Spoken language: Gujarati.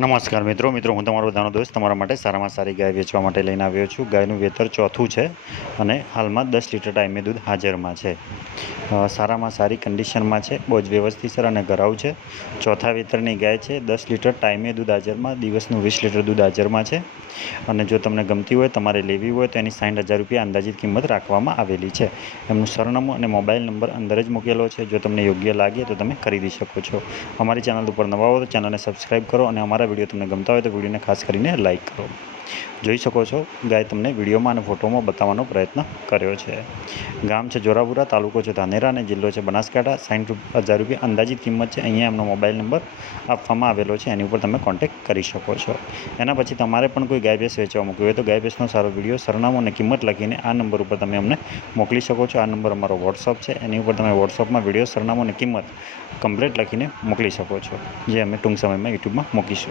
નમસ્કાર મિત્રો હું તમારો બધાનો દોસ્ત તમારા માટે સારામાં સારી ગાય વેચવા માટે લઈને આવ્યો છું. ગાયનું વેતર ચોથું છે અને હાલમાં 10 લીટર ટાઈમે દૂધ હાજરમાં છે. સારામાં સારી કન્ડિશનમાં છે, બહુ જ વ્યવસ્થિત અને ગરાઉ છે. ચોથા વેતરની ગાય છે. 10 લીટર ટાઈમે દૂધ હાજરમાં, દિવસનું 20 લીટર દૂધ હાજરમાં છે. અને જો તમને ગમતી હોય, તમારે લેવી હોય તો એની 60,000 રૂપિયા અંદાજિત કિંમત રાખવામાં આવેલી છે. એમનું સરનામું અને મોબાઈલ નંબર અંદર જ મૂકેલો છે. જો તમને યોગ્ય લાગે તો તમે ખરીદી શકો છો. અમારી ચેનલ ઉપર નવા હો તો ચેનલને સબસ્ક્રાઈબ કરો અને અમારા વિડીયો તમને ગમતા હોય તો વિડીયોને ખાસ કરીને લાઇક કરો. જોઈ શકો છો, ગાય તમને વિડીયોમાં અને ફોટોમાં બતાવવાનો પ્રયત્ન કર્યો છે. ગામ છે જોરાપુરા, તાલુકો છે ધાનેરા અને જિલ્લો છે બનાસકાંઠા. 60,000 રૂપિયા અંદાજિત કિંમત છે. અહીંયા એમનો મોબાઈલ નંબર આપવામાં આવેલો છે, એની ઉપર તમે કોન્ટેક્ટ કરી શકો છો. એના પછી તમારે પણ કોઈ ગાય ભેંસ વેચવા મૂકવી હોય તો ગાય ભેંસનો સારો વિડીયો, સરનામું અને કિંમત લખીને આ નંબર ઉપર તમે અમને મોકલી શકો છો. આ નંબર અમારો વોટ્સઅપ છે, એની ઉપર તમે વોટ્સઅપમાં વિડીયો, સરનામું અને કિંમત કમ્પ્લીટ લખીને મોકલી શકો છો, જે અમે ટૂંક સમયમાં યુટ્યુબમાં મૂકીશું.